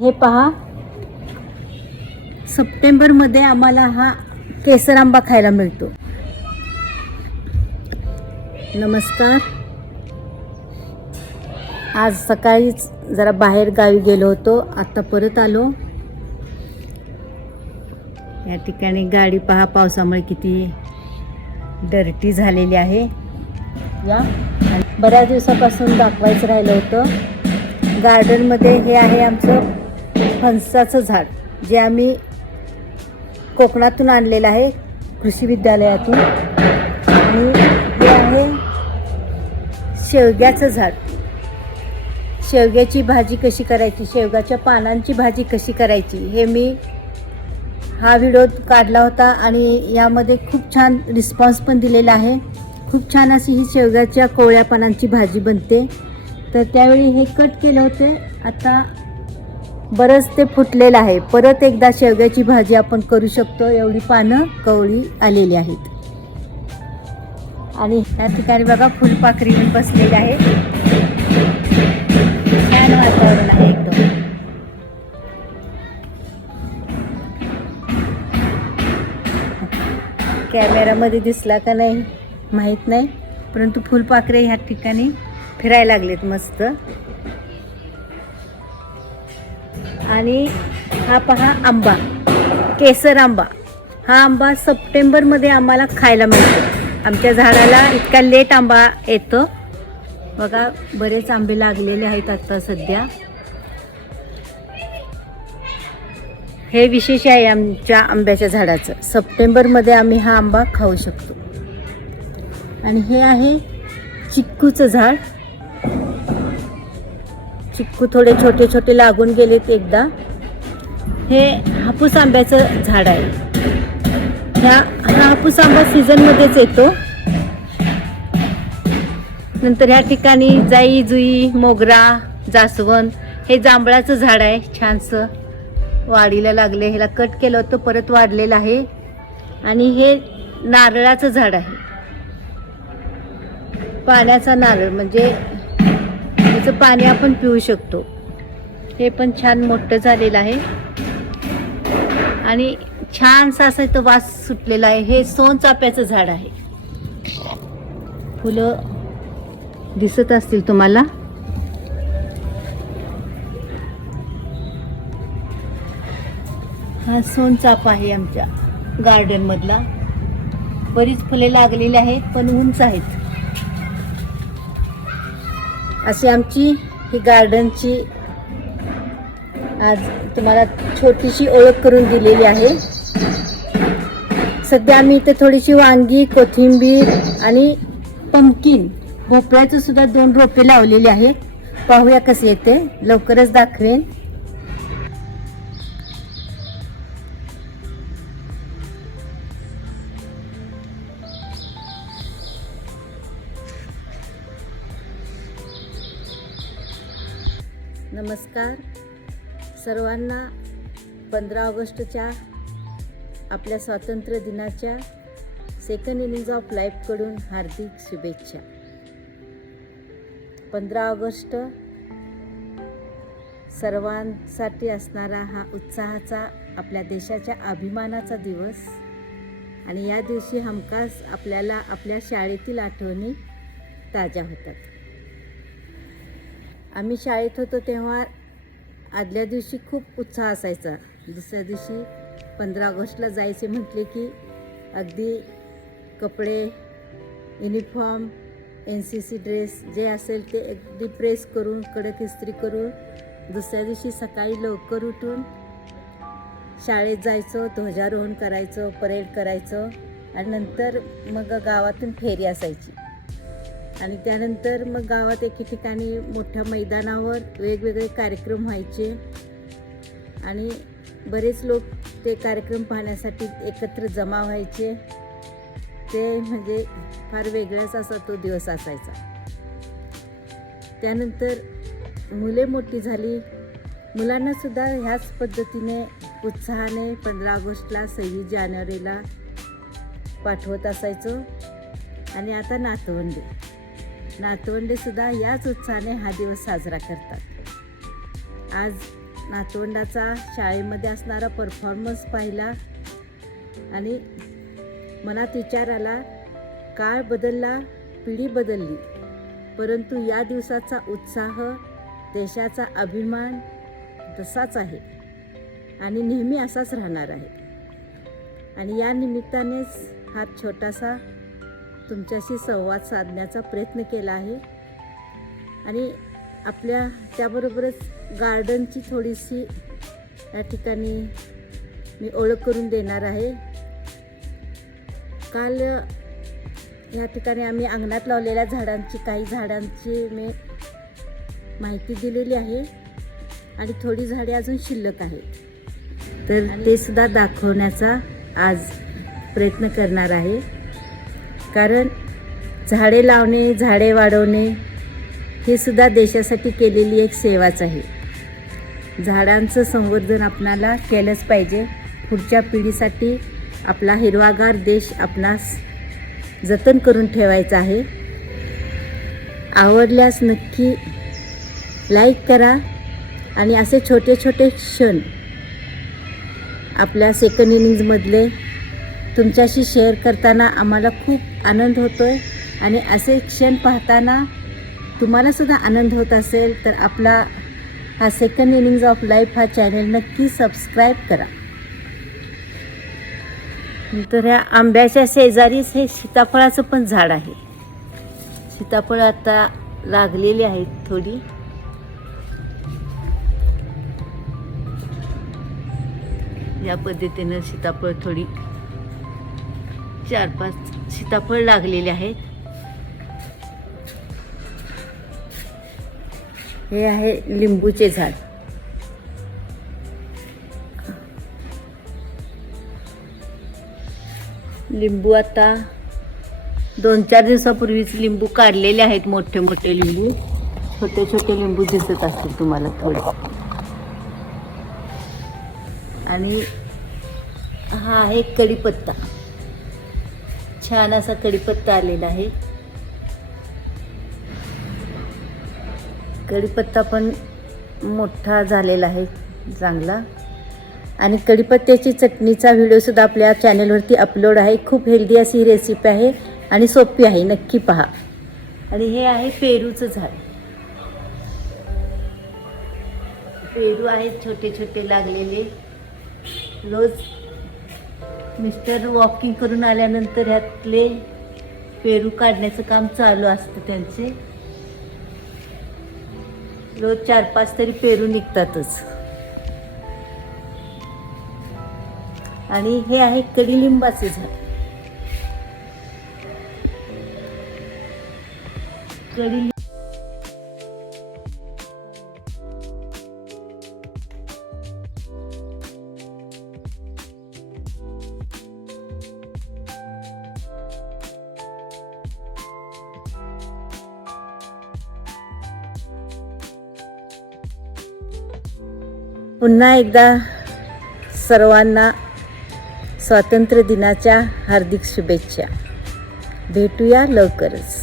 हे पहा, सप्टेंबरमध्ये आम्हाला हा केसर आंबा खायला मिळतो. नमस्कार. आज सकाळीच जरा बाहेर गावी गेलो होतो, आता परत आलो. या ठिकाणी गाडी पहा, पावसामुळे किती डर्टी झालेली आहे. या बऱ्याच दिवसापासून दाखवायचं राहिलं होतं. गार्डनमध्ये हे आहे आमचं फणसाचं झाड, जे आम्ही कोकणातून आणलेलं आहे, कृषी विद्यालयातून. आणि हे आहे शेवग्याचं झाड. शेवग्याची भाजी कशी करायची, शेवग्याच्या पानांची भाजी कशी करायची, हे मी हा व्हिडिओ काढला होता आणि यामध्ये खूप छान रिस्पॉन्स पण दिलेला आहे. खूप छान अशी ही शेवग्याच्या कोवळ्या पानांची भाजी बनते. तर त्यावेळी हे कट केलं होते, आता बरंच ते फुटलेलं आहे. परत एकदा शेवग्याची भाजी आपण करू शकतो, एवढी पानं कवळी आलेली आहेत. आणि या ठिकाणी बघा फुलपाखरी पण बसलेली आहे. छान वातावरण आहे एकदम. कॅमेरामध्ये दिसला का नाही माहीत नाही, परंतु फुलपाखरे ह्या ठिकाणी फिरायला लागलेत मस्त. आणि हा पहा आंबा, केसर आंबा. हा आंबा सप्टेंबरमध्ये आम्हाला खायला मिळतो. आमच्या झाडाला इतका लेट आंबा येतो. बघा बरेच आंबे लागलेले आहेत आता सध्या. हे विशेष आहे आमच्या आंब्याच्या झाडाचं, सप्टेंबरमध्ये आम्ही हा आंबा खाऊ शकतो. आणि हे आहे चिक्कूचं झाड. चिक्कू थोडे छोटे छोटे लागून गेलेत एकदा. हे हापूस आंब्याचं झाड आहे. हा हापूस आंबा सीझनमध्येच येतो. नंतर ह्या ठिकाणी जाई जुई, मोगरा, जास्वंद, हे जांभळाचं झाड आहे. छानसं वाढीला लागले. ह्याला कट केलं होतं, परत वाढलेलं आहे. आणि हे नारळाचं झाड आहे, पाण्याचा नारळ, म्हणजे त्याचं पाणी आपण पिऊ शकतो. हे पण छान मोठं झालेलं आहे आणि छानसा असा तो वास सुटलेला आहे. हे सोनचाफ्याचं झाड आहे. फुलं दिसत असतील तुम्हाला. हा सोनचाफा आहे आमच्या गार्डन मधला. बरीच फुले लागलेली आहेत, पण उंच आहेत. अशी आमची ही गार्डनची आज तुम्हाला छोटीशी ओळख करून दिलेली आहे. सध्या आम्ही इथे थोडीशी वांगी, कोथिंबीर आणि पंपकिन, भोपळ्याचं सुद्धा 2 रोपे लावलेली आहे. पाहूया कसे येते, लवकरच दाखवेन. नमस्कार सर्वांना. 15 ऑगस्टच्या आपल्या स्वातंत्र्य दिनाच्या सेकंड इनिंग्ज ऑफ लाईफकडून हार्दिक शुभेच्छा. 15 ऑगस्ट सर्वांसाठी असणारा हा उत्साहाचा, आपल्या देशाच्या अभिमानाचा दिवस. आणि या दिवशी हमखास आपल्याला आपल्या शाळेतील आठवणी ताज्या होतात. आम्ही शाळेत होतो तेव्हा आदल्या दिवशी खूप उत्साह असायचा. दुसऱ्या दिवशी 15 ऑगस्टला जायचे म्हटले की अगदी कपडे, युनिफॉर्म, NCC ड्रेस जे असेल ते अगदी प्रेस करून, कडक इस्त्री करून दुसऱ्या दिवशी सकाळी लवकर उठून शाळेत जायचो, ध्वजारोहण करायचो, परेड करायचो. आणि नंतर मग गावातून फेरी असायची. आणि त्यानंतर मग गावात एके ठिकाणी मोठ्या मैदानावर वेगवेगळे कार्यक्रम व्हायचे आणि बरेच लोक ते कार्यक्रम पाहण्यासाठी एकत्र जमा व्हायचे. ते म्हणजे फार वेगळाच असा तो दिवस असायचा. त्यानंतर मुले मोठी झाली, मुलांनासुद्धा ह्याच पद्धतीने उत्साहाने 15 ऑगस्टला, 26 जानेवारीला पाठवत असायचो. आणि आता नातवंडेसुद्धा याच उत्साहाने हा दिवस साजरा करतात. आज नातवंडाचा शाळेमध्ये असणारा परफॉर्मन्स पाहिला आणि मनात विचार आला, काळ बदलला, पिढी बदलली, परंतु या दिवसाचा उत्साह, देशाचा अभिमान तसाच आहे आणि नेहमी असाच राहणार आहे. आणि या निमित्तानेच हा छोटासा तुमच्याशी संवाद साधण्याचा प्रयत्न केला आहे. आणि आपल्या त्याबरोबरच गार्डनची थोडीशी या ठिकाणी मी ओळख करून देणार आहे. काल या ठिकाणी आम्ही अंगणात लावलेल्या काही झाडांची मी माहिती दिलेली आहे आणि थोडी झाडे अजून शिल्लक आहेत, तर ते सुद्धा दाखवण्याचा आज प्रयत्न करणार आहे. कारण झाडे लावणे, झाडे वाढवणे हे सुद्धा देशासाठी केलेली एक सेवाच आहे. झाडांचं संवर्धन आपणाला केलंच पाहिजे. पुढच्या पिढीसाठी आपला हिरवागार देश आपणास जतन करून ठेवायचा आहे. आवडल्यास नक्की लाईक करा आणि असे छोटे छोटे क्षण आपल्या सेकंड इनिंग्जमधले तुमच्याशी शेअर करताना आम्हाला खूप आनंद होतो आहे. आणि असे क्षण पाहताना तुम्हालासुद्धा आनंद होत असेल तर आपला हा सेकंड इनिंग्ज ऑफ लाईफ हा चॅनल नक्की सबस्क्राईब करा. नंतर ह्या आंब्याच्या शेजारीच हे सीताफळाचं पण झाड आहे. सीताफळं आता लागलेली आहेत थोडी. या पद्धतीनं सीताफळ थोडी 4-5 सीताफळ लागलेले आहेत. हे आहे लिंबूचे झाड. लिंबू आता 2-4 दिवसापूर्वीच लिंबू काढलेले आहेत. मोठे मोठे लिंबू, छोटे छोटे लिंबू दिसत असतील तुम्हाला थोडे. आणि हा आहे कढीपत्ता. छान असा कढीपत्ता आलेला आहे. कढीपत्ता पण मोठा झालेला आहे चांगला. आणि कढीपत्त्याची चटणीचा व्हिडिओसुद्धा आपल्या चॅनलवरती अपलोड आहे. खूप हेल्दी अशी रेसिपी आहे आणि सोपी आहे, नक्की पहा. आणि हे आहे पेरूचं झाड. पेरू आहेत छोटे छोटे लागलेले. रोज मिस्टर वॉकिंग करून आल्यानंतर ह्यातले पेरू काढण्याचं काम चालू असतं त्यांचे. रोज 4-5 तरी पेरू निघतातच. आणि हे आहे कडीलिंबाचे झाड. कडीलिंब पुन्हा एकदा सर्वांना स्वातंत्र्य दिनाच्या हार्दिक शुभेच्छा. भेटूया लवकरच.